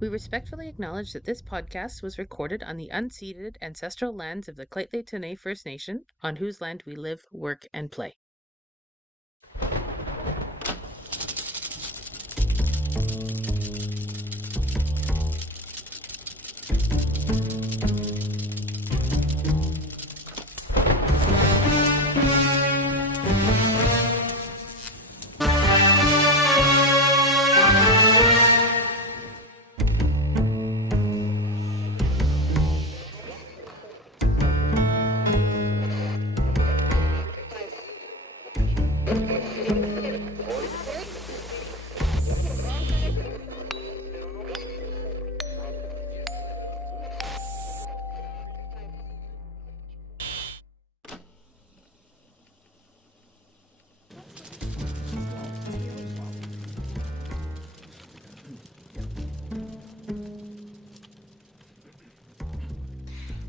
We respectfully acknowledge that this podcast was recorded on the unceded ancestral lands of the Lheidli First Nation, on whose land we live, work, and play.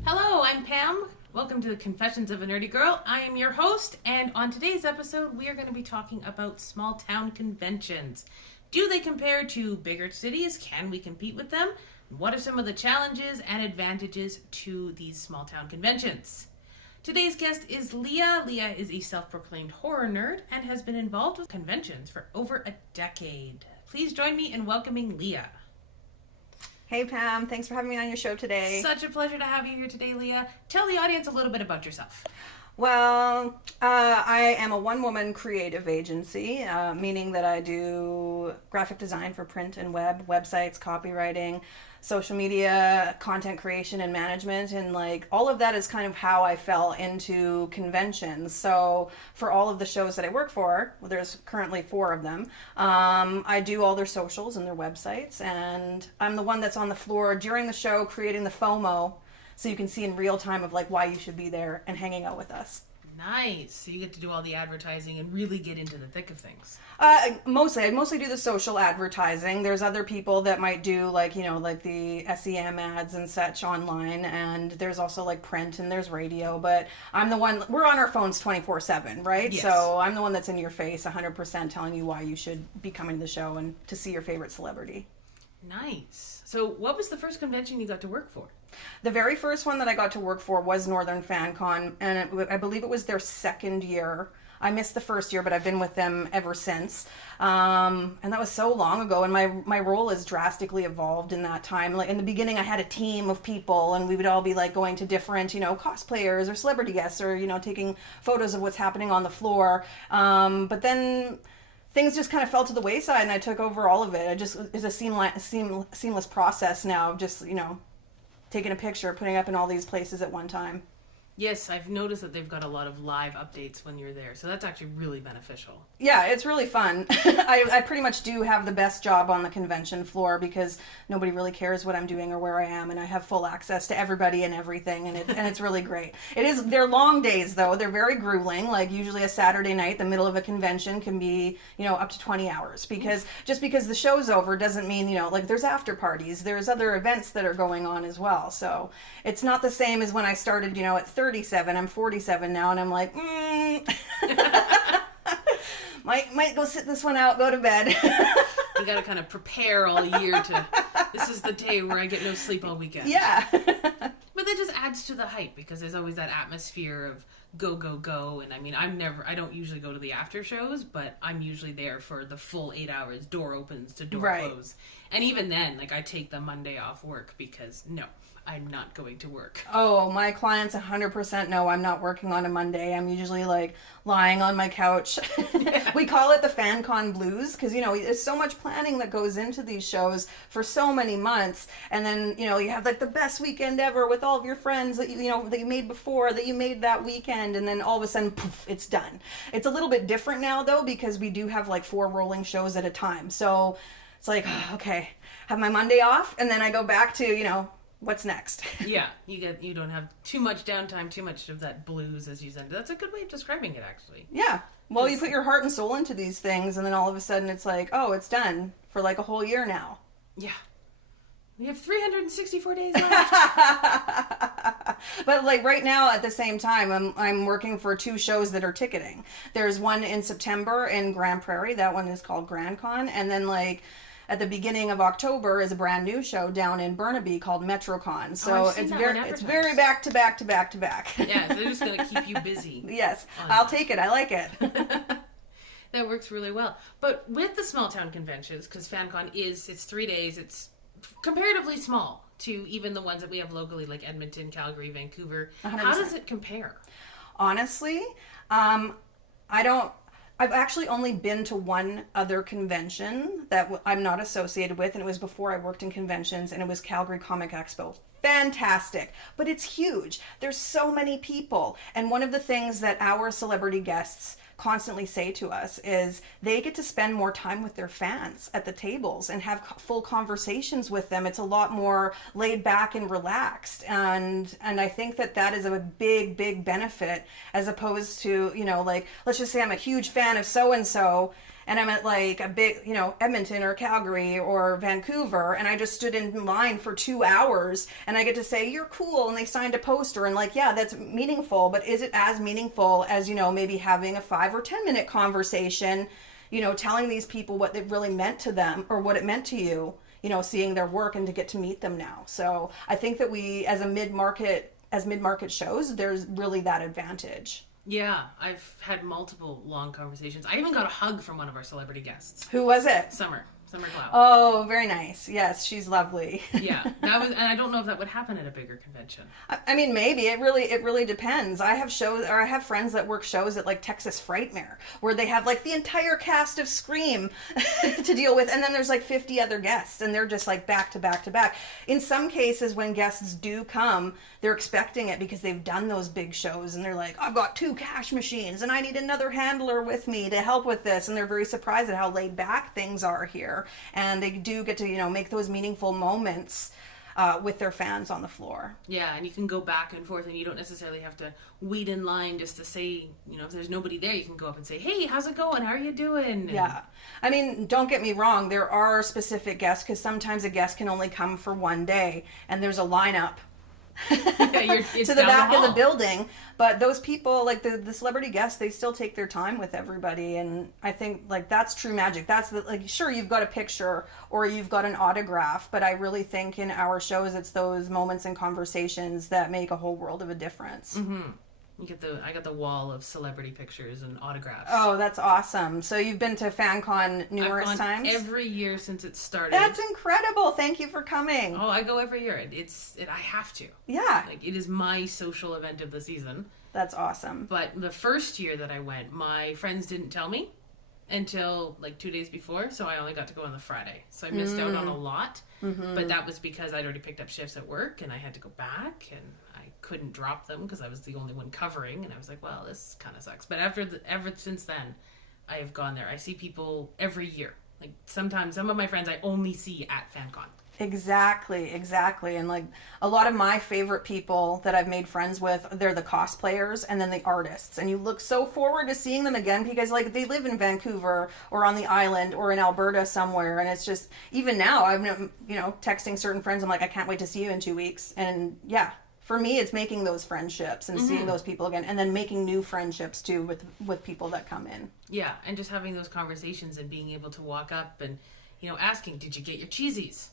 Hello, I'm Pam. Welcome to the Confessions of a Nerdy Girl. I am your host, and on today's episode, we are going to be talking about small town conventions. Do they compare to bigger cities? Can we compete with them? What are some of the challenges and advantages to these small town conventions? Today's guest is Leah. Leah is a self-proclaimed horror nerd and has been involved with conventions for over a decade. Please join me in welcoming Leah. Hey Pam, thanks for having me on your show today. Such a pleasure to have you here today, Leah. Tell the audience a little bit about yourself. Well, I am a one-woman creative agency, meaning that I do graphic design for print and websites, copywriting, social media, content creation and management, and like all of that is kind of how I fell into conventions. So for all of the shows that I work for, well, there's currently 4 of them, I do all their socials and their websites, and I'm the one that's on the floor during the show creating the FOMO, so you can see in real time of like why you should be there and hanging out with us. Nice. So you get to do all the advertising and really get into the thick of things. I mostly do the social advertising. There's other people that might do like the SEM ads and such online, and there's also like print and there's radio, but I'm the one, we're on our phones 24/7, right? Yes. So I'm the one that's in your face 100% telling you why you should be coming to the show and to see your favorite celebrity. Nice. So what was the first convention you got to work for? The very first one that I got to work for was Northern FanCon, and I believe it was their second year. I missed the first year, but I've been with them ever since. And that was so long ago, and my role has drastically evolved in that time. Like in the beginning, I had a team of people, and we would all be like going to different, cosplayers or celebrity guests, or taking photos of what's happening on the floor. But then things just kind of fell to the wayside, and I took over all of it. It's a seamless process now, just taking a picture, putting up in all these places at one time. Yes, I've noticed that they've got a lot of live updates when you're there, so that's actually really beneficial. Yeah, it's really fun. I pretty much do have the best job on the convention floor because nobody really cares what I'm doing or where I am, and I have full access to everybody and everything, and it's really great. They're long days though. They're very grueling. Like usually a Saturday night, the middle of a convention can be, up to 20 hours because just because the show's over doesn't mean, like there's after parties, there's other events that are going on as well. So it's not the same as when I started, at 37. I'm 47 now, and I'm like, might go sit this one out, go to bed. You got to kind of prepare all year this is the day where I get no sleep all weekend. Yeah. But that just adds to the hype because there's always that atmosphere of go, go, go. And I mean, I don't usually go to the after shows, but I'm usually there for the full 8 hours, door opens to door close. And even then, like I take the Monday off work because no, I'm not going to work. Oh, my clients 100% know I'm not working on a Monday. I'm usually like lying on my couch. We call it the FanCon blues because, there's so much planning that goes into these shows for so many months. And then, you have like the best weekend ever with all of your friends that, that you made before, that you made that weekend. And then all of a sudden, poof, it's done. It's a little bit different now though, because we do have like 4 rolling shows at a time. So it's like, okay, have my Monday off. And then I go back to, what's next? Yeah, you don't have too much downtime, too much of that blues, as you said. That's a good way of describing it, actually. Yeah. Well, you put your heart and soul into these things, and then all of a sudden it's like, oh, it's done for like a whole year now. Yeah. We have 364 days left. But like right now at the same time, I'm working for 2 shows that are ticketing. There's one in September in Grand Prairie. That one is called Grand Con. And then like at the beginning of October is a brand new show down in Burnaby called MetroCon. So it's very back to back to back to back. Yeah, they're just going to keep you busy. Yes, I'll take it. I like it. That works really well. But with the small town conventions, because FanCon it's 3 days, it's comparatively small to even the ones that we have locally, like Edmonton, Calgary, Vancouver. 100%. How does it compare? Honestly, I've actually only been to one other convention that I'm not associated with, and it was before I worked in conventions, and it was Calgary Comic Expo. Fantastic, but it's huge. There's so many people, and one of the things that our celebrity guests constantly say to us is they get to spend more time with their fans at the tables and have full conversations with them. It's a lot more laid back and relaxed, and I think that is a big benefit, as opposed to, you know, like, let's just say I'm a huge fan of so and so and I'm at like a big, you know, Edmonton or Calgary or Vancouver, and I just stood in line for 2 hours and I get to say, you're cool, and they signed a poster, and like, yeah, that's meaningful, but is it as meaningful as, you know, maybe having a 5 or 10 minute conversation, you know, telling these people what it really meant to them or what it meant to you, you know, seeing their work and to get to meet them now. So I think that we, as mid-market shows, there's really that advantage. Yeah, I've had multiple long conversations. I even got a hug from one of our celebrity guests. Who was it? Summer Cloud. Oh, very nice. Yes, she's lovely. Yeah, and I don't know if that would happen at a bigger convention. I mean, maybe it really depends. I have friends that work shows at like Texas Frightmare, where they have like the entire cast of Scream to deal with, and then there's like 50 other guests, and they're just like back to back to back. In some cases, when guests do come, they're expecting it because they've done those big shows, and they're like, I've got 2 cash machines, and I need another handler with me to help with this, and they're very surprised at how laid back things are here. And they do get to, you know, make those meaningful moments with their fans on the floor. Yeah, and you can go back and forth, and you don't necessarily have to wait in line just to say, you know, if there's nobody there, you can go up and say, hey, how's it going? How are you doing? And yeah. I mean, don't get me wrong. There are specific guests, because sometimes a guest can only come for one day, and there's a lineup to the back of the building. But those people, like the celebrity guests, they still take their time with everybody, and I think like that's true magic. That's like, sure, you've got a picture or you've got an autograph, but I really think in our shows it's those moments and conversations that make a whole world of a difference. Mm-hmm. I got the wall of celebrity pictures and autographs. Oh, that's awesome. So you've been to FanCon numerous I've gone times? Every year since it started. That's incredible. Thank you for coming. Oh, I go every year. I have to. Yeah. Like, it is my social event of the season. That's awesome. But the first year that I went, my friends didn't tell me until like 2 days before, so I only got to go on the Friday. So I missed out on a lot. Mm-hmm. But that was because I'd already picked up shifts at work and I had to go back, and I couldn't drop them because I was the only one covering, and I was like, well, this kind of sucks. But ever since then, I have gone there. I see people every year. Like, sometimes some of my friends I only see at FanCon. Exactly. And like a lot of my favorite people that I've made friends with, they're the cosplayers and then the artists. And you look so forward to seeing them again because like they live in Vancouver or on the island or in Alberta somewhere. And it's just, even now, I'm, you know, texting certain friends. I'm like, I can't wait to see you in 2 weeks. And yeah, for me, it's making those friendships and seeing those people again, and then making new friendships too with people that come in. Yeah. And just having those conversations and being able to walk up and, you know, asking, did you get your cheesies?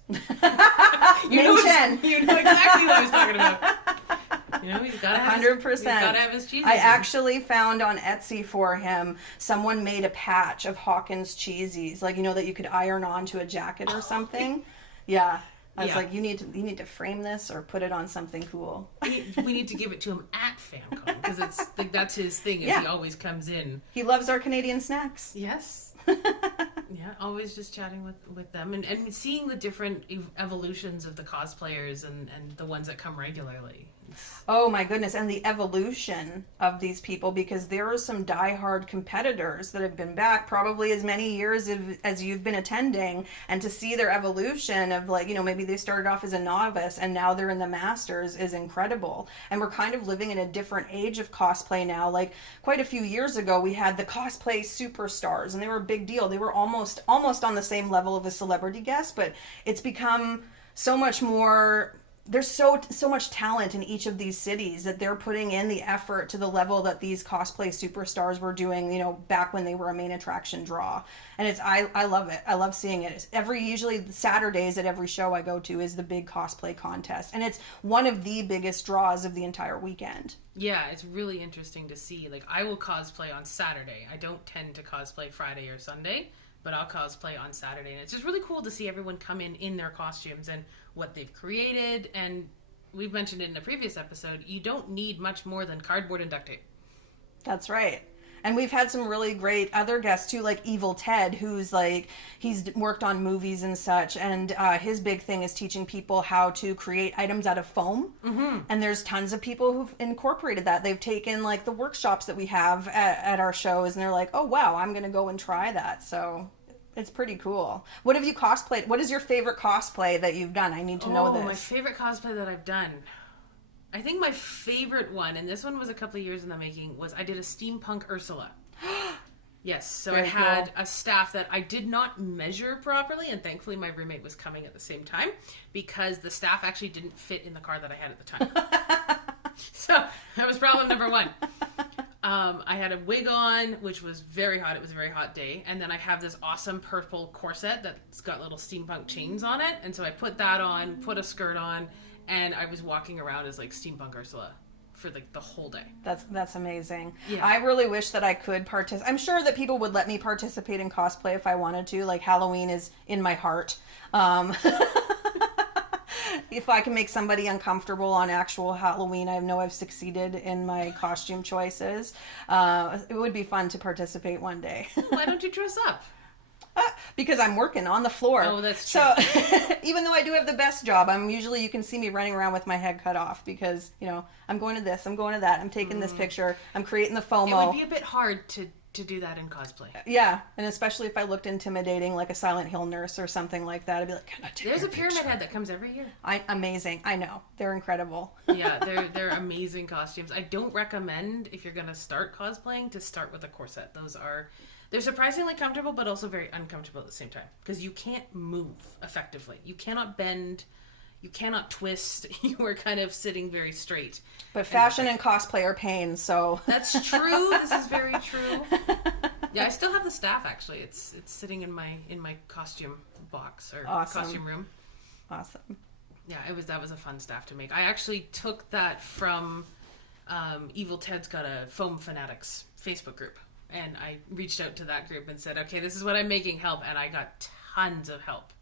you know exactly what I was talking about. You know, you've got to have 100%. He's got to have his cheesies. I actually found on Etsy for him, someone made a patch of Hawkins cheesies, like, you know, that you could iron onto a jacket or something. Yeah. I was like, you need to frame this or put it on something cool. We need to give it to him at FanCon, because it's like that's his thing. He always comes in. He loves our Canadian snacks. Yes. Yeah, always just chatting with them and seeing the different evolutions of the cosplayers and the ones that come regularly. Oh my goodness, and the evolution of these people, because there are some diehard competitors that have been back probably as many years as you've been attending, and to see their evolution of, like, you know, maybe they started off as a novice and now they're in the Masters is incredible. And we're kind of living in a different age of cosplay now. Like, quite a few years ago we had the cosplay superstars, and they were a big deal. They were almost on the same level of a celebrity guest, but it's become so much more there's so much talent in each of these cities that they're putting in the effort to the level that these cosplay superstars were doing, back when they were a main attraction draw. And I love it. I love seeing it. It's usually Saturdays at every show I go to is the big cosplay contest. And it's one of the biggest draws of the entire weekend. Yeah, it's really interesting to see. Like, I will cosplay on Saturday. I don't tend to cosplay Friday or Sunday, but I'll cosplay on Saturday. And it's just really cool to see everyone come in their costumes and what they've created. And we've mentioned it in a previous episode, you don't need much more than cardboard and duct tape. That's right. And we've had some really great other guests too, like Evil Ted, who's he's worked on movies and such. And his big thing is teaching people how to create items out of foam. Mm-hmm. And there's tons of people who've incorporated that. They've taken the workshops that we have at our shows, and they're like, oh, wow, I'm going to go and try that. So it's pretty cool. What have you cosplayed? What is your favorite cosplay that you've done? I need to know this. My favorite cosplay that I've done. I think my favorite one, and this one was a couple of years in the making, was I did a steampunk Ursula. Yes, so Very I had cool. a staff that I did not measure properly, and thankfully my roommate was coming at the same time, because the staff actually didn't fit in the car that I had at the time. So that was problem number one. I had a wig on, which was very hot. It was a very hot day. And then I have this awesome purple corset that's got little steampunk chains on it. And so I put that on, put a skirt on, and I was walking around as steampunk Ursula for the whole day. That's amazing. Yeah. I really wish that I could participate. I'm sure that people would let me participate in cosplay if I wanted to. Halloween is in my heart. If I can make somebody uncomfortable on actual Halloween, I know I've succeeded in my costume choices. It would be fun to participate one day. Why don't you dress up? Because I'm working on the floor. Oh, that's true. So even though I do have the best job, you can see me running around with my head cut off because, I'm going to this, I'm going to that, I'm taking this picture, I'm creating the FOMO. It would be a bit hard to do that in cosplay. Yeah, and especially if I looked intimidating like a Silent Hill nurse or something like that, I'd be like, can I take There's a Pyramid picture? Head that comes every year. Amazing. I know. They're incredible. Yeah, they're amazing costumes. I don't recommend, if you're going to start cosplaying, to start with a corset. They're surprisingly comfortable, but also very uncomfortable at the same time. Because you can't move effectively. You cannot bend. You cannot twist. You are kind of sitting very straight. But fashion and cosplay are pain, so... That's true. This is very true. Yeah, I still have the staff, actually. It's sitting in my costume box, or Awesome. costume room. Awesome. Yeah, that was a fun staff to make. I actually took that from Evil Ted's got a Foam Fanatics Facebook group. And I reached out to that group and said, okay, this is what I'm making, help. And I got tons of help.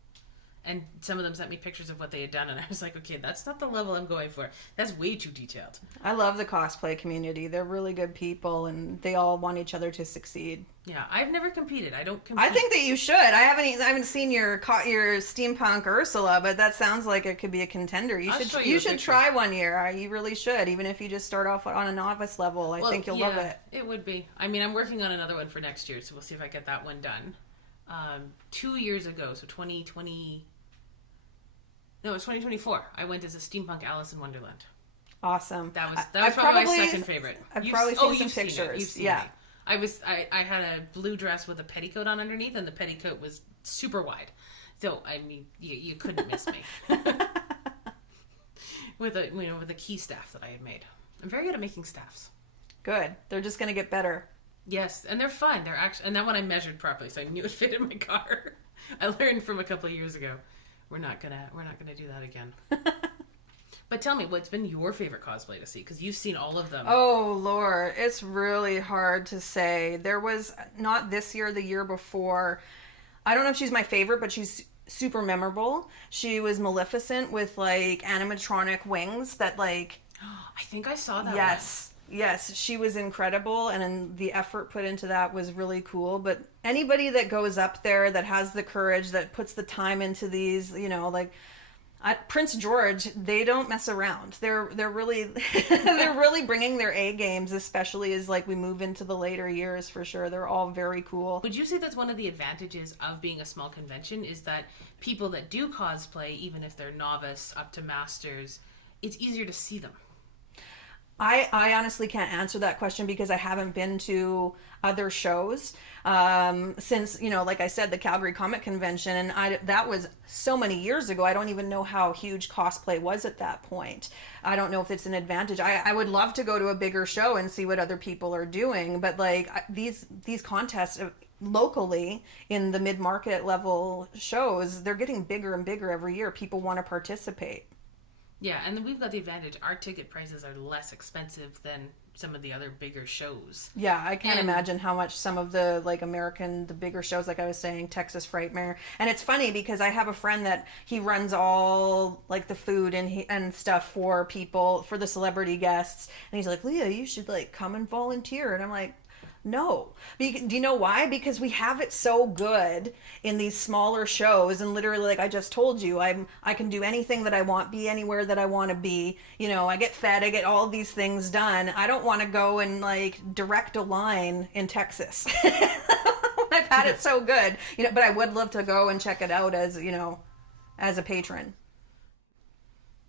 And some of them sent me pictures of what they had done. And I was like, okay, that's not the level I'm going for. That's way too detailed. I love the cosplay community. They're really good people, and they all want each other to succeed. Yeah, I've never competed. I don't compete. I think that you should. I haven't seen your steampunk Ursula, but that sounds like it could be a contender. You should try one year. You really should, even if you just start off on a novice level. I think you'll love it. It would be. I mean, I'm working on another one for next year, so we'll see if I get that one done. 2 years ago, so 2020. No, it was 2024. I went as a steampunk Alice in Wonderland. Awesome. That was probably my second favorite. I've probably seen some pictures. You've seen it. I had a blue dress with a petticoat on underneath, and the petticoat was super wide. So I mean, you couldn't miss me. with a key staff that I had made. I'm very good at making staffs. Good. They're just gonna get better. Yes, and they're fun. They're actually, and that one I measured properly, so I knew it fit in my car. I learned from a couple of years ago. We're not gonna do that again. But tell me, what's been your favorite cosplay to see? Because you've seen all of them. Oh, Lord. It's really hard to say. There was, not this year, the year before. I don't know if she's my favorite, but she's super memorable. She was Maleficent with, animatronic wings that, I think I saw that Yes. one. Yes, she was incredible, and the effort put into that was really cool. But anybody that goes up there, that has the courage, that puts the time into these, Prince George, they don't mess around. They're really they're really bringing their A games, especially as we move into the later years, for sure. They're all very cool. Would you say that's one of the advantages of being a small convention, is that people that do cosplay, even if they're novice up to masters, it's easier to see them? I honestly can't answer that question because I haven't been to other shows since, like I said, the Calgary Comic Convention, and that was so many years ago. I don't even know how huge cosplay was at that point. I don't know if it's an advantage. I would love to go to a bigger show and see what other people are doing, but like these contests locally in the mid-market level shows, they're getting bigger and bigger every year. People want to participate. Yeah, and then we've got the advantage. Our ticket prices are less expensive than some of the other bigger shows. Yeah, I can't imagine how much some of the the bigger shows, like I was saying, Texas Frightmare. And it's funny because I have a friend that he runs all like the food and stuff for people, for the celebrity guests. And he's like, Leah, you should like come and volunteer. And I'm like, no. Do you know why? Because we have it so good in these smaller shows, and literally, like I just told you, I can do anything that I want, be anywhere that I want to be. I get fed, I get all these things done. I don't want to go and like direct a line in Texas. I've had it so good, but I would love to go and check it out as a patron.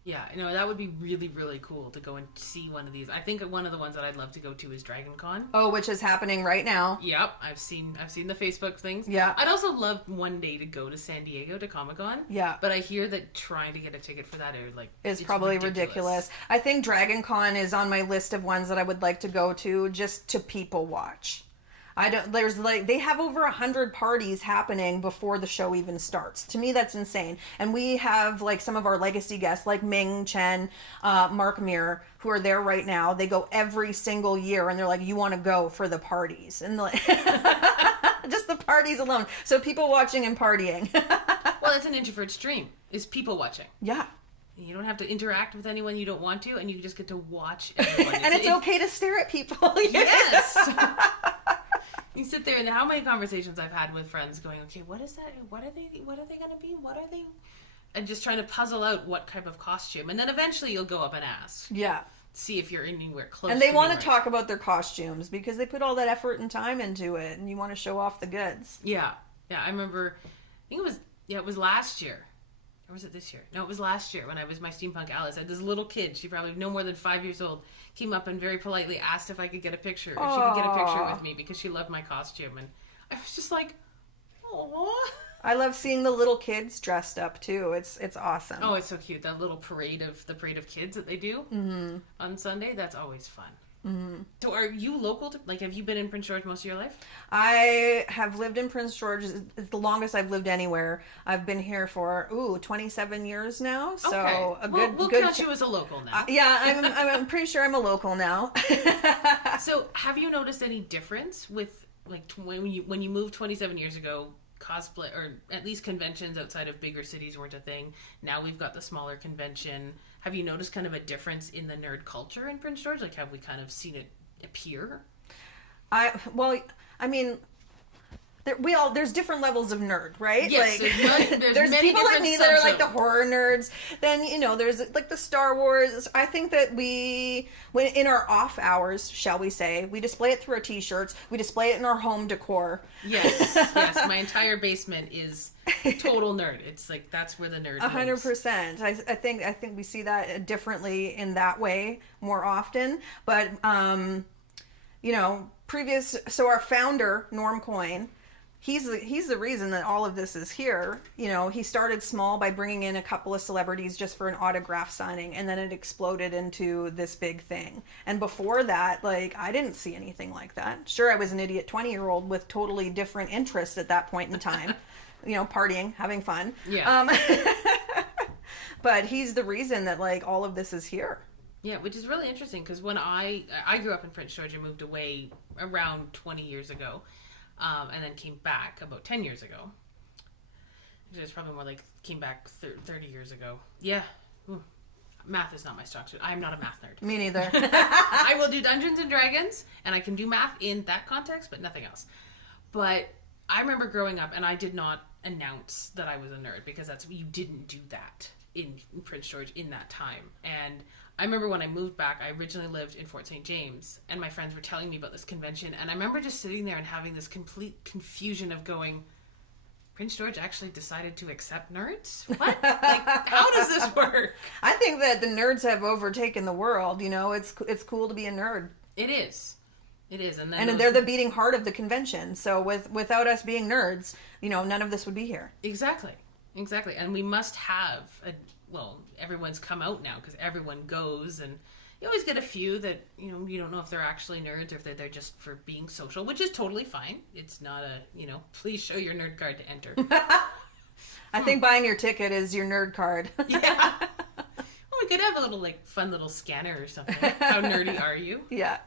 Yeah, that would be really, really cool to go and see one of these. I think one of the ones that I'd love to go to is Dragon Con. Oh, which is happening right now. Yep, I've seen the Facebook things. Yeah. I'd also love one day to go to San Diego to Comic-Con. Yeah. But I hear that trying to get a ticket for that is probably ridiculous. I think Dragon Con is on my list of ones that I would like to go to just to people watch. They have over 100 parties happening before the show even starts. To me, that's insane. And we have like some of our legacy guests like Ming Chen, Mark Muir, who are there right now. They go every single year and they're like, you want to go for the parties. And like, just the parties alone. So people watching and partying. Well, that's an introvert's dream, is people watching. Yeah. You don't have to interact with anyone you don't want to, and you just get to watch everyone. And it's okay to stare at people. Yes. You sit there, and how many conversations I've had with friends going, okay, what is that? What are they going to be? What are they? And just trying to puzzle out what type of costume. And then eventually you'll go up and ask. Yeah. See if you're anywhere close. And they want to talk about their costumes because they put all that effort and time into it, and you want to show off the goods. Yeah. Yeah, I remember, it was last year. Or was it this year? No, it was last year when I was my Steampunk Alice. I had this little kid, she probably no more than 5 years old, came up and very politely asked if I could get a picture. If she could get a picture with me because she loved my costume. And I was just like, aww. I love seeing the little kids dressed up too. It's awesome. Oh, it's so cute. That little parade of kids that they do on Sunday. That's always fun. Mm-hmm. So are you local to, have you been in Prince George most of your life? I have lived in Prince George. It's the longest I've lived anywhere. I've been here for 27 years now. So okay. We'll count you as a local now. I'm pretty sure I'm a local now. So have you noticed any difference with when you moved 27 years ago? Cosplay, or at least conventions outside of bigger cities weren't a thing. Now we've got the smaller convention. Have you noticed kind of a difference in the nerd culture in Prince George? Have we kind of seen it appear? There's different levels of nerd, right? Yes, there's many people like me that are like the subs. horror nerds. Then, there's like the Star Wars. I think that when in our off hours, shall we say, we display it through our t-shirts. We display it in our home decor. Yes. My entire basement is total nerd. It's like, that's where the nerd 100%. I think we see that differently in that way more often. But, so our founder, Norm Coyne, he's the reason that all of this is here. He started small by bringing in a couple of celebrities just for an autograph signing, and then it exploded into this big thing. And before that, I didn't see anything like that. Sure, I was an idiot 20-year-old with totally different interests at that point in time. Partying, having fun. Yeah. But he's the reason that all of this is here. Yeah, which is really interesting because when I grew up in Prince George and moved away around 20 years ago. And then came back about 10 years ago. It's probably more came back 30 years ago. Yeah. Ooh. Math is not my stock suit. I'm not a math nerd. Me neither. I will do Dungeons and Dragons, and I can do math in that context, but nothing else. But I remember growing up, and I did not announce that I was a nerd, because you didn't do that in Prince George in that time. And I remember when I moved back, I originally lived in Fort St. James, and my friends were telling me about this convention, and I remember just sitting there and having this complete confusion of going, Prince George actually decided to accept nerds? What? Like, how does this work? I think that the nerds have overtaken the world. It's cool to be a nerd. It is. It is. And they're the beating heart of the convention. So without us being nerds, none of this would be here. Exactly. And we must have everyone's come out now because everyone goes, and you always get a few that, you don't know if they're actually nerds or if they're there just for being social, which is totally fine. It's not please show your nerd card to enter. I think buying your ticket is your nerd card. Yeah. Well, we could have a little fun little scanner or something. How nerdy are you? Yeah.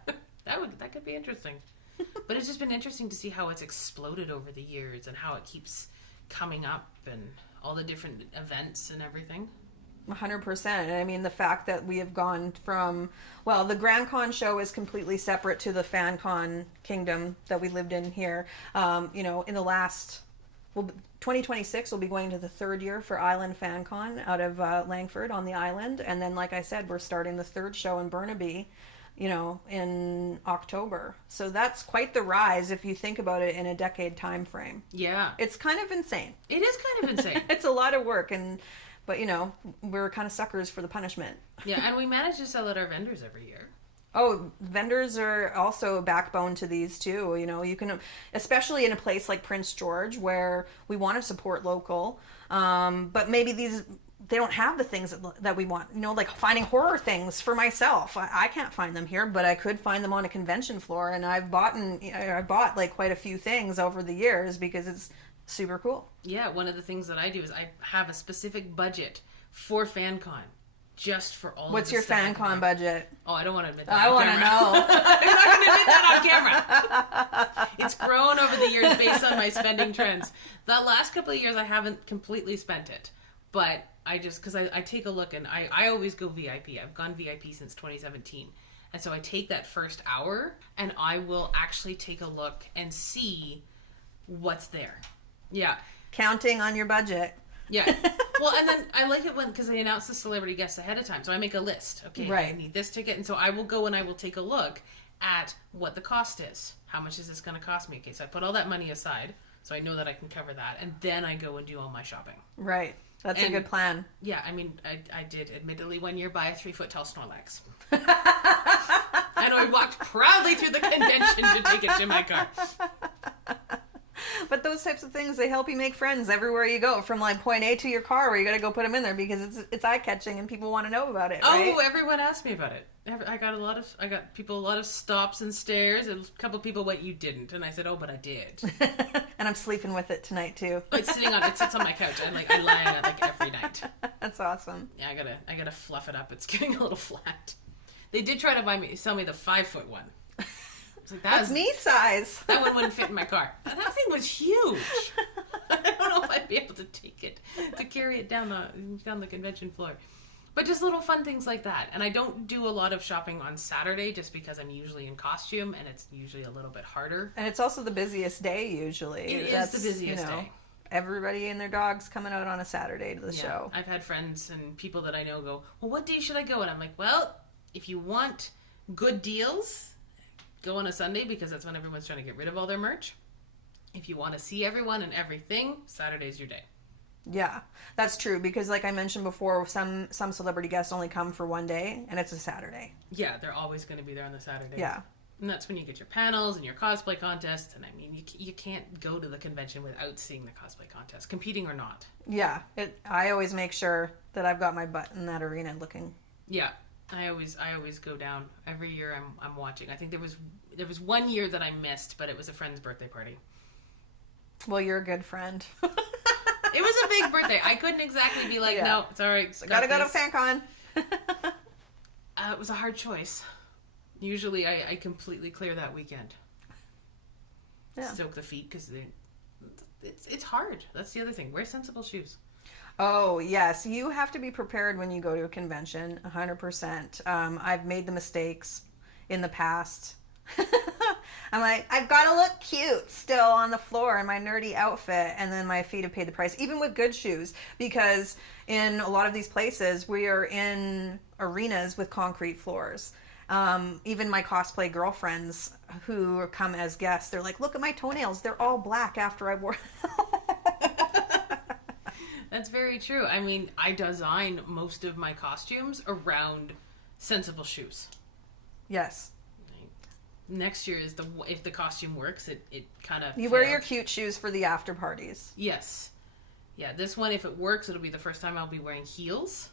That could be interesting. But it's just been interesting to see how it's exploded over the years and how it keeps coming up and all the different events and everything. 100%. I mean, the fact that we have gone from, the Grand Con show is completely separate to the Fan Con kingdom that we lived in here. In the last, 2026 will be going to the third year for Island Fan Con out of Langford on the island. And then, like I said, we're starting the third show in Burnaby, in October. So that's quite the rise if you think about it in a decade time frame. Yeah. It's kind of insane. It is kind of insane. It's a lot of work, but we're kind of suckers for the punishment. Yeah, and we manage to sell out our vendors every year. Oh, vendors are also a backbone to these too. You can, especially in a place like Prince George where we want to support local, but maybe they don't have the things that we want, like finding horror things for myself. I can't find them here, but I could find them on a convention floor. And I bought quite a few things over the years because it's super cool. Yeah, one of the things that I do is I have a specific budget for FanCon, just for all. What's your FanCon budget? Oh, I don't want to admit that. I want to know. I'm not going to admit that on camera. It's grown over the years based on my spending trends. The last couple of years, I haven't completely spent it, but because I take a look, and I always go VIP. I've gone VIP since 2017. And so I take that first hour and I will actually take a look and see what's there. Yeah. Counting on your budget. Yeah. Well, and then I like it because they announce the celebrity guests ahead of time. So I make a list. Okay, right. I need this ticket. And so I will go and I will take a look at what the cost is. How much is this going to cost me? Okay, so I put all that money aside so I know that I can cover that. And then I go and do all my shopping. Right. That's a good plan. Yeah, I mean, I did admittedly one year buy a 3-foot tall Snorlax. And I walked proudly through the convention to take it to my car. But those types of things, they help you make friends everywhere you go, from like point A to your car where you got to go put them in there because it's eye-catching and people want to know about it, right? Oh, everyone asked me about it. I got people a lot of stops and stares, and a couple of people went, "You didn't," and I said, "Oh, but I did." And I'm sleeping with it tonight too. It sits on my couch. I lie on it every night. That's awesome. Yeah, I gotta fluff it up. It's getting a little flat. They did try to sell me the 5-foot one. Like, that's knee size. That one wouldn't fit in my car. That thing was huge. I don't know if I'd be able to take it, to carry it down the convention floor. But just little fun things like that. And I don't do a lot of shopping on Saturday just because I'm usually in costume and it's usually a little bit harder. And it's also the busiest day usually. It is the busiest day. Everybody and their dogs coming out on a Saturday to the show. I've had friends and people that I know go, "Well, what day should I go?" And I'm like, well, if you want good deals, go on a Sunday because that's when everyone's trying to get rid of all their merch. If you want to see everyone and everything, Saturday's your day. Yeah, that's true because like I mentioned before, some celebrity guests only come for one day and it's a Saturday. Yeah, they're always going to be there on the Saturday. Yeah. And that's when you get your panels and your cosplay contests. And I mean, you can't go to the convention without seeing the cosplay contest, competing or not. Yeah. I always make sure that I've got my butt in that arena looking. Yeah. I always go down. Every year I'm watching. I think there was one year that I missed, but it was a friend's birthday party. Well, you're a good friend. It was a big birthday. I couldn't exactly be like, no, it's all right. So gotta go to FanCon. It was a hard choice. Usually I completely clear that weekend. Yeah. Soak the feet because it's hard. That's the other thing. Wear sensible shoes. Oh, yes. You have to be prepared when you go to a convention, 100%. I've made the mistakes in the past. I'm like, I've got to look cute still on the floor in my nerdy outfit, and then my feet have paid the price, even with good shoes, because in a lot of these places, we are in arenas with concrete floors. Even my cosplay girlfriends who come as guests, they're like, look at my toenails. They're all black after I wore them. That's very true. I mean, I design most of my costumes around sensible shoes. Yes. Next year is if the costume works, it kind of... You wear your cute shoes for the after parties. Yes. Yeah, this one, if it works, it'll be the first time I'll be wearing heels.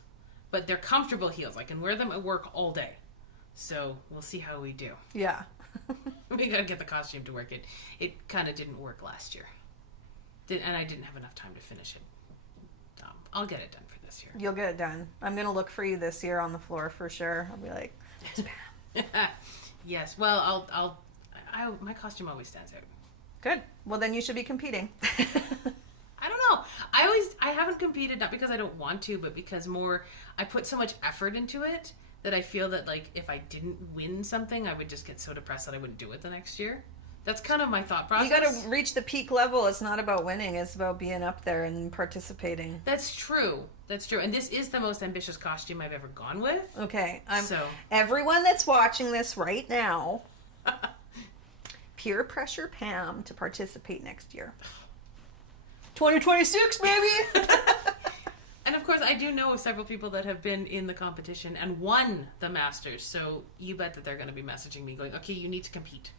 But they're comfortable heels. I can wear them at work all day. So we'll see how we do. Yeah. We gotta get the costume to work. It kind of didn't work last year. And I didn't have enough time to finish it. I'll get it done for this year. You'll get it done. I'm going to look for you this year on the floor for sure. I'll be like, it's Pam. Yes. Well, my costume always stands out. Good. Well, then you should be competing. I don't know. I haven't competed, not because I don't want to, but because I put so much effort into it that I feel that, like, if I didn't win something, I would just get so depressed that I wouldn't do it the next year. That's kind of my thought process. You got to reach the peak level. It's not about winning. It's about being up there and participating. That's true. And this is the most ambitious costume I've ever gone with. Okay. Everyone that's watching this right now, peer pressure Pam to participate next year. 2026, baby! And of course, I do know of several people that have been in the competition and won the Masters. So you bet that they're going to be messaging me going, okay, you need to compete.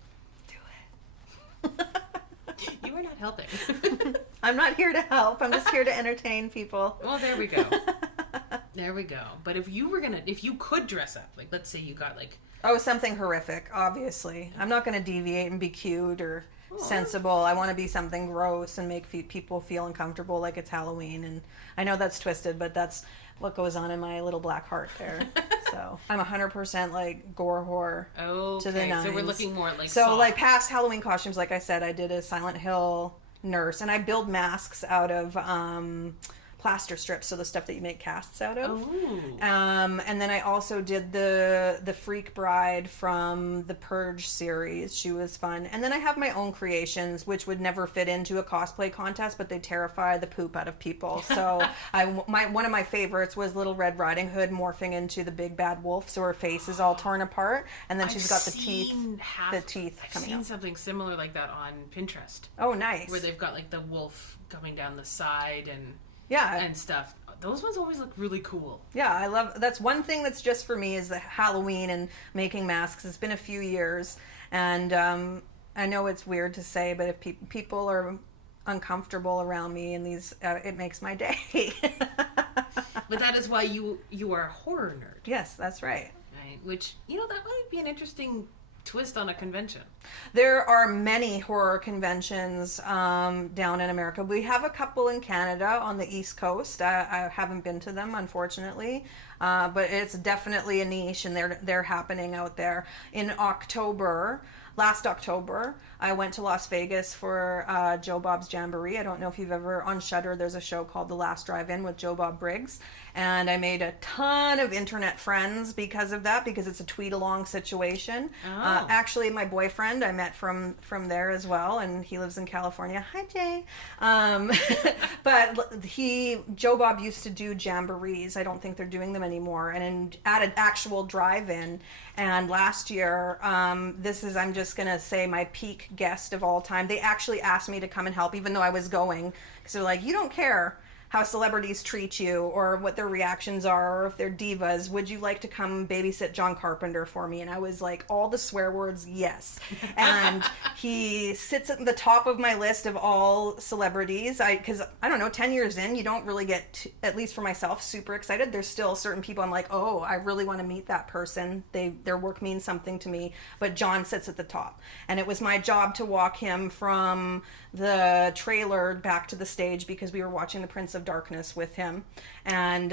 You are not helping. I'm not here to help. I'm just here to entertain people. Well, there we go. There we go. But if you could dress up, like, let's say you got like... Oh, something horrific, obviously. I'm not going to deviate and be cute or sensible. I want to be something gross and make people feel uncomfortable like it's Halloween. And I know that's twisted, but that's what goes on in my little black heart there. So I'm 100% like gore horror to the nines. So we're looking more like so soft. Like past Halloween costumes, like I said, I did a Silent Hill nurse, and I build masks out of plaster strips, so the stuff that you make casts out of. And then I also did the Freak Bride from the Purge series. She was fun. And then I have my own creations, which would never fit into a cosplay contest, but they terrify the poop out of people. So one of my favorites was Little Red Riding Hood morphing into the big bad wolf, so her face is all torn apart, and then she's got the teeth coming out. I've seen something similar like that on Pinterest. Oh, nice. Where they've got like the wolf coming down the side and stuff. Those ones always look really cool. Yeah, that's one thing that's just for me is the Halloween and making masks. It's been a few years, and I know it's weird to say, but if people are uncomfortable around me and these, it makes my day. But that is why you are a horror nerd. Yes, that's right. Right, which, that might be an interesting twist on a convention. There are many horror conventions down in America. We have a couple in Canada on the East Coast. I haven't been to them, unfortunately, but it's definitely a niche, and they're happening out there. In last October, I went to Las Vegas for Joe Bob's Jamboree. I don't know if you've ever, on Shudder, there's a show called The Last Drive-In with Joe Bob Briggs. And I made a ton of internet friends because of that, because it's a tweet-along situation. Actually, my boyfriend I met from there as well, and he lives in California. Hi, Jay. But Joe Bob used to do jamborees. I don't think they're doing them anymore. And at an actual drive-in. And last year, I'm just going to say my peak guest of all time. They actually asked me to come and help, even though I was going. Because they're like, you don't care how celebrities treat you or what their reactions are or if they're divas. Would you like to come babysit John Carpenter for me? And I was like, all the swear words, yes. And he sits at the top of my list of all celebrities. Because, I don't know, 10 years in, you don't really get, at least for myself, super excited. There's still certain people I'm like, oh, I really want to meet that person. Their work means something to me. But John sits at the top. And it was my job to walk him from the trailer back to the stage because we were watching The Prince of Darkness with him, and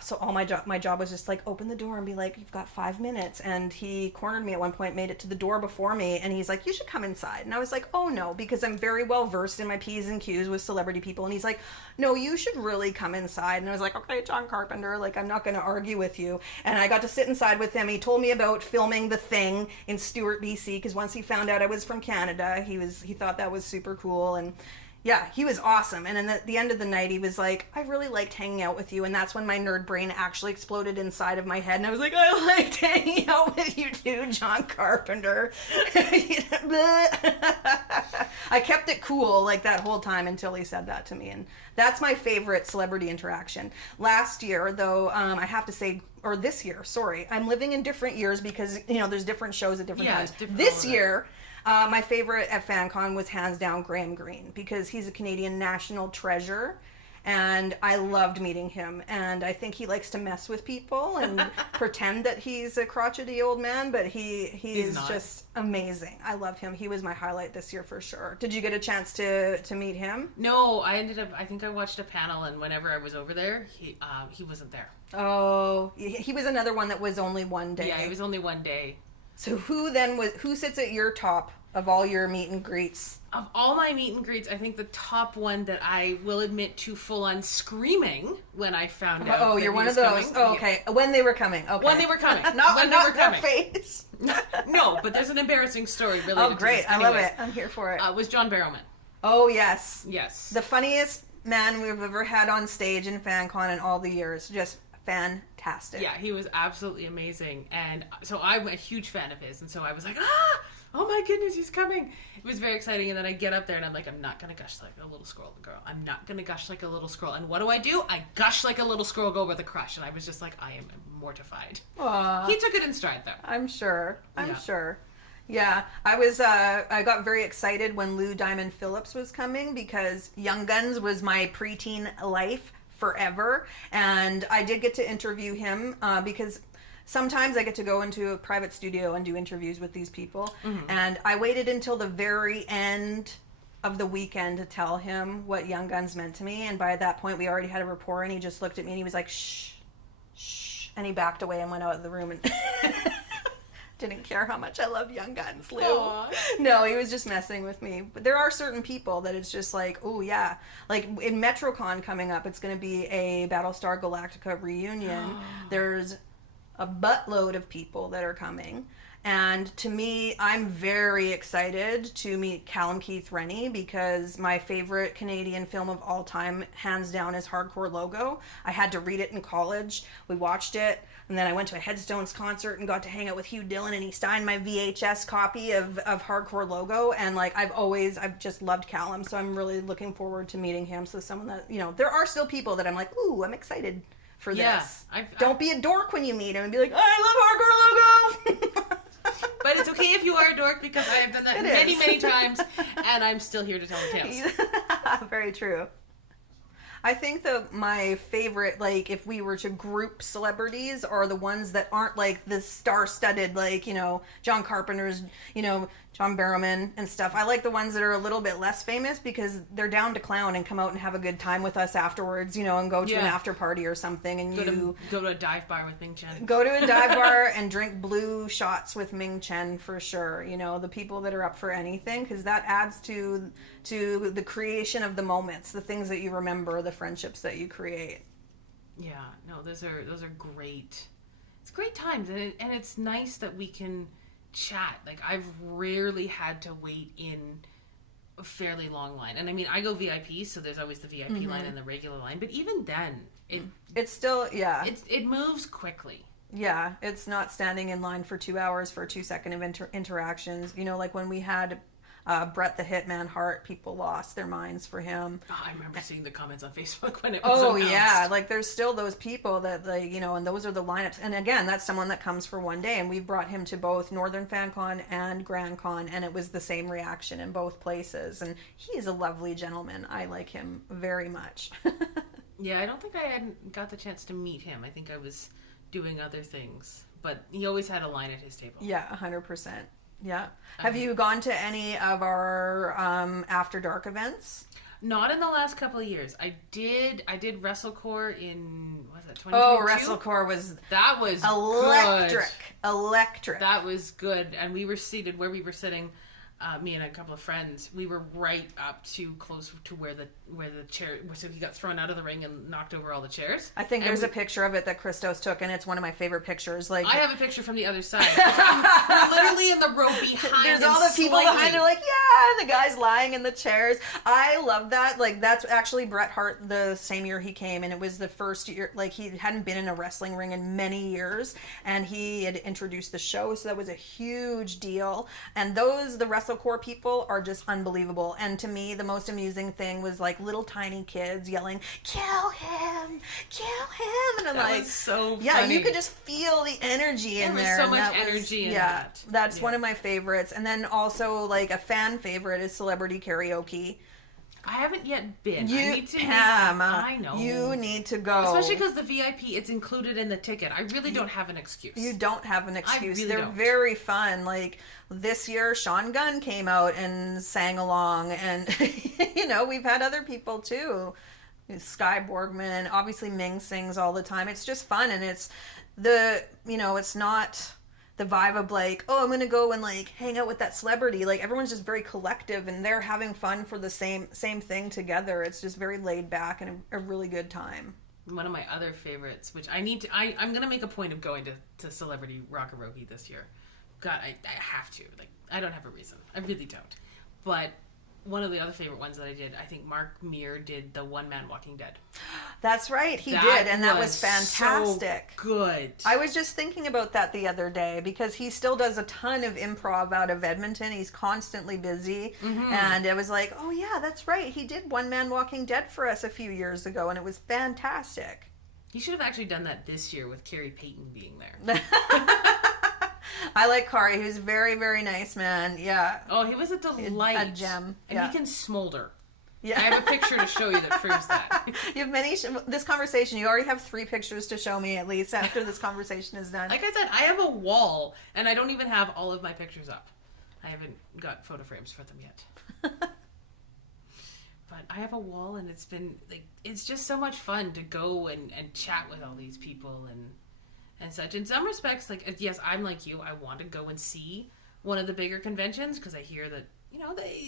so all my job was just like open the door and be like, you've got 5 minutes. And he cornered me at one point, made it to the door before me, and he's like, you should come inside. And I was like, oh no, because I'm very well versed in my P's and Q's with celebrity people. And he's like, no, you should really come inside. And I was like, okay, John Carpenter, like, I'm not going to argue with you. And I got to sit inside with him. He told me about filming The Thing in Stewart, BC, because once he found out I was from Canada, he thought that was super cool. And Yeah, he was awesome. And then at the end of the night, he was like, I really liked hanging out with you. And that's when my nerd brain actually exploded inside of my head. And I was like, I liked hanging out with you too, John Carpenter. I kept it cool like that whole time until he said that to me. And that's my favorite celebrity interaction. Last year, though, I have to say, or this year, sorry, I'm living in different years because, there's different shows at different times. This year... my favorite at FanCon was hands down Graham Greene because he's a Canadian national treasure, and I loved meeting him. And I think he likes to mess with people and pretend that he's a crotchety old man, but he's is just amazing. I love him. He was my highlight this year for sure. Did you get a chance to meet him? No, I think I watched a panel, and whenever I was over there, he wasn't there. Oh, he was another one that was only one day. Yeah, he was only one day. So who sits at your top of all your meet and greets? Of all my meet and greets, I think the top one that I will admit to full on screaming when I found out. Oh, you're one of those. Coming. Oh, okay. When they were coming. Okay. When they were coming. not when they were coming. Face. No, but there's an embarrassing story related Oh, great. to this. I love it. I'm here for it. Was John Barrowman. Oh, yes. Yes. The funniest man we've ever had on stage in FanCon in all the years. Just fantastic. Yeah, he was absolutely amazing. And so I'm a huge fan of his. And so I was like, oh my goodness, he's coming. It was very exciting. And then I get up there and I'm like, I'm not going to gush like a little squirrel, girl. I'm not going to gush like a little squirrel. And what do? I gush like a little squirrel, go with a crush. And I was just like, I am mortified. Aww. He took it in stride though. I'm sure. Yeah, I got very excited when Lou Diamond Phillips was coming because Young Guns was my preteen life forever, and I did get to interview him because sometimes I get to go into a private studio and do interviews with these people, and I waited until the very end of the weekend to tell him what Young Guns meant to me, and by that point we already had a rapport, and he just looked at me and he was like, shh, and he backed away and went out of the room and didn't care how much I loved Young Guns, Lou. Aww. No, he was just messing with me. But there are certain people that it's just like, oh yeah. Like in MetroCon coming up, it's going to be a Battlestar Galactica reunion. There's a buttload of people that are coming. And to me, I'm very excited to meet Callum Keith Rennie because my favorite Canadian film of all time, hands down, is Hardcore Logo. I had to read it in college. We watched it. And then I went to a Headstones concert and got to hang out with Hugh Dillon, and he signed my VHS copy of Hardcore Logo. And like I've just loved Callum, so I'm really looking forward to meeting him. So someone that, there are still people that I'm like, ooh, I'm excited for this. Don't be a dork when you meet him and be like, I love Hardcore Logo. But it's okay if you are a dork because I have done that many times, and I'm still here to tell the tales. Very true. I think my favorite, like, if we were to group celebrities, are the ones that aren't, like, the star-studded, like, John Carpenter's, John Barrowman and stuff. I like the ones that are a little bit less famous because they're down to clown and come out and have a good time with us afterwards, and go to an after party or something. And go to a dive bar with Ming Chen. Go to a dive bar and drink blue shots with Ming Chen for sure. The people that are up for anything, because that adds to the creation of the moments, the things that you remember, the friendships that you create. Yeah, no, those are great. It's great times, and it's nice that we can chat. Like, I've rarely had to wait in a fairly long line, and I mean, I go VIP, so there's always the VIP line and the regular line, but even then it's still it moves quickly. Yeah, it's not standing in line for 2 hours for 2 second of interactions. Like when we had Brett the Hitman Hart, people lost their minds for him. Oh, I remember seeing the comments on Facebook when it was announced. Yeah, like there's still those people that, like, and those are the lineups. And again, that's someone that comes for one day, and we've brought him to both Northern FanCon and Grand Con, and it was the same reaction in both places. And he is a lovely gentleman. I like him very much. Yeah, I don't think I hadn't got the chance to meet him. I think I was doing other things, but he always had a line at his table. Yeah, 100%. Yeah. Have you gone to any of our After Dark events? Not in the last couple of years. I did WrestleCore in, was it 2022? Oh, WrestleCore was electric. Electric. That was good. And we were seated where we were sitting. me and a couple of friends, we were right up to close to where the chair, so he got thrown out of the ring and knocked over all the chairs. I think there's a picture of it that Christos took, and it's one of my favorite pictures. Like, I have a picture from the other side. We're literally in the row behind. There's all the people behind are like, yeah, and the guys lying in the chairs. I love that. Like, that's actually Bret Hart the same year he came, and it was the first year, like, he hadn't been in a wrestling ring in many years, and he had introduced the show, so that was a huge deal. And the WrestleCore people are just unbelievable. And to me, the most amusing thing was like little tiny kids yelling, "Kill him! Kill him!" And I'm that like, was so funny. Yeah, you could just feel the energy in there. There was so much energy in that. That's one of my favorites. And then also, like, a fan favorite is celebrity karaoke. I haven't yet been. I need to Pam, I know. You need to go. Especially because the VIP, it's included in the ticket. I really don't have an excuse. You don't have an excuse. I really They're don't. very fun. Like, this year, Sean Gunn came out and sang along. And, you know, we've had other people, too. Sky Borgman. Obviously, Ming sings all the time. It's just fun. And it's it's not the vibe of like, oh, I'm going to go and like hang out with that celebrity. Like, everyone's just very collective and they're having fun for the same thing together. It's just very laid back and a really good time. One of my other favorites, which I'm going to make a point of going to Celebrity Rock-a-Rokie this year. God, I have to. Like, I don't have a reason. I really don't. But one of the other favorite ones that I did, I think Mark Meir did the One Man Walking Dead. That's right, he did, and that was fantastic. So good. I was just thinking about that the other day because he still does a ton of improv out of Edmonton. He's constantly busy, and I was like, oh yeah, that's right. He did One Man Walking Dead for us a few years ago, and it was fantastic. He should have actually done that this year with Carrie Payton being there. I like Kari. He was a very, very nice man. Yeah. Oh, he was a delight. A gem. And he can smolder. Yeah. I have a picture to show you that proves that. You have many. This conversation, you already have 3 pictures to show me at least after this conversation is done. Like I said, I have a wall, and I don't even have all of my pictures up. I haven't got photo frames for them yet. But I have a wall, and it's just so much fun to go and chat with all these people and such. In some respects, like, yes, I'm like you. I want to go and see one of the bigger conventions because I hear that,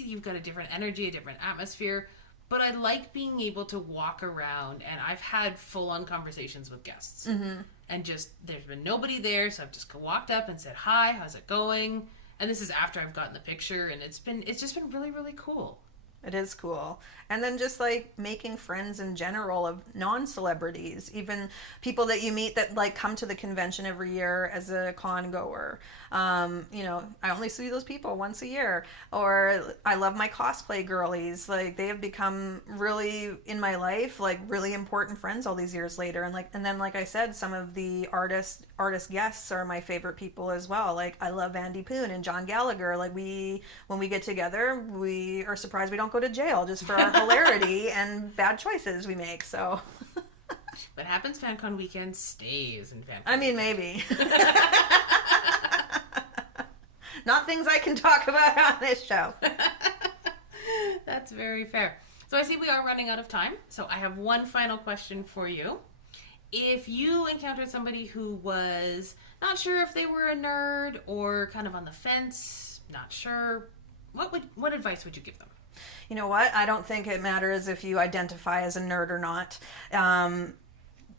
you've got a different energy, a different atmosphere. But I like being able to walk around, and I've had full-on conversations with guests. Mm-hmm. And just, there's been nobody there, so I've just walked up and said, hi, how's it going? And this is after I've gotten the picture, and it's just been really, really cool. It is cool. And then just like making friends in general of non-celebrities, even people that you meet that like come to the convention every year as a con goer. I only see those people once a year. Or I love my cosplay girlies. Like, they have become really in my life, like really important friends all these years later. And then like I said, some of the artist guests are my favorite people as well. Like, I love Andy Poon and John Gallagher. Like, when we get together, we are surprised we don't go to jail just for our hilarity and bad choices we make. So what happens FanCon weekend stays in FanCon. I mean, maybe. Not things I can talk about on this show. That's very fair. So I see we are running out of time. So I have one final question for you. If you encountered somebody who was not sure if they were a nerd or kind of on the fence, not sure, what advice would you give them? You know what? I don't think it matters if you identify as a nerd or not.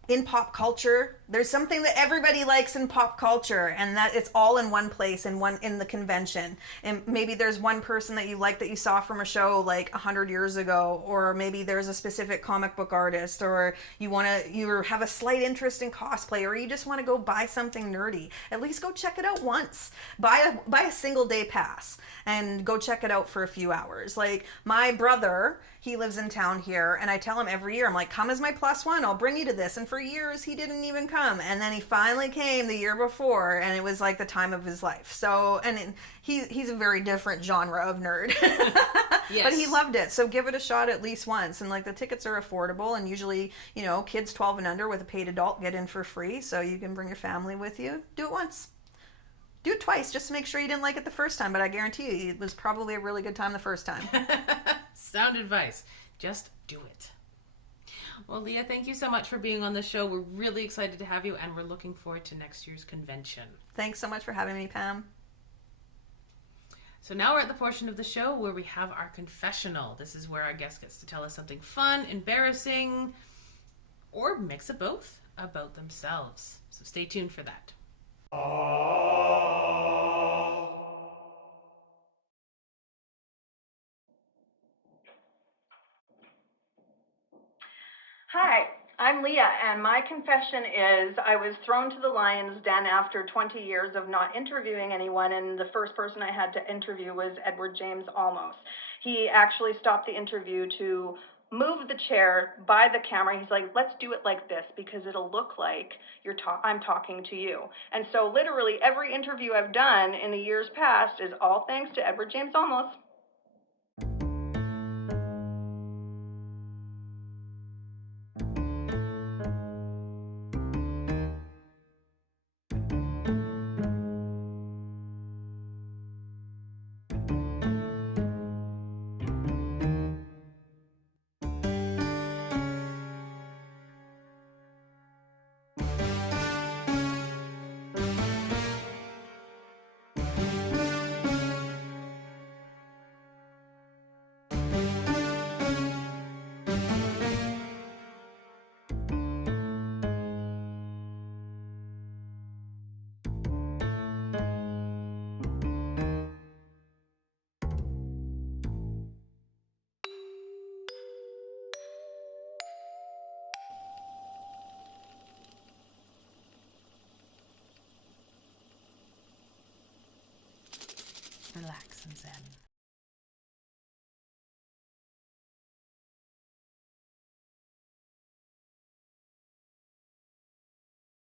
In pop culture, there's something that everybody likes in pop culture, and that it's all in one place, in the convention. And maybe there's one person that you like that you saw from a show like 100 years ago, or maybe there's a specific comic book artist, or you have a slight interest in cosplay, or you just want to go buy something nerdy. At least go check it out once. Buy a single day pass and go check it out for a few hours. Like, my brother, he lives in town here, and I tell him every year, I'm like, come as my +1, I'll bring you to this. And for years, he didn't even come. And then he finally came the year before, and it was like the time of his life. So, and he's a very different genre of nerd. Yes. But he loved it. So give it a shot at least once. And like, the tickets are affordable, and usually, kids 12 and under with a paid adult get in for free. So you can bring your family with you. Do it once. Do it twice, just to make sure you didn't like it the first time. But I guarantee you, it was probably a really good time the first time. Sound advice. Just do it. Well, Leah, thank you so much for being on the show. We're really excited to have you, and we're looking forward to next year's convention. Thanks so much for having me, Pam. So now we're at the portion of the show where we have our confessional. This is where our guest gets to tell us something fun, embarrassing, or mix of both about themselves. So stay tuned for that. Hi, I'm Leah, and my confession is I was thrown to the lion's den after 20 years of not interviewing anyone, and the first person I had to interview was Edward James Olmos. He actually stopped the interview to move the chair by the camera. He's like, let's do it like this because it'll look like I'm talking to you. And so literally every interview I've done in the years past is all thanks to Edward James Olmos. Relax and zen.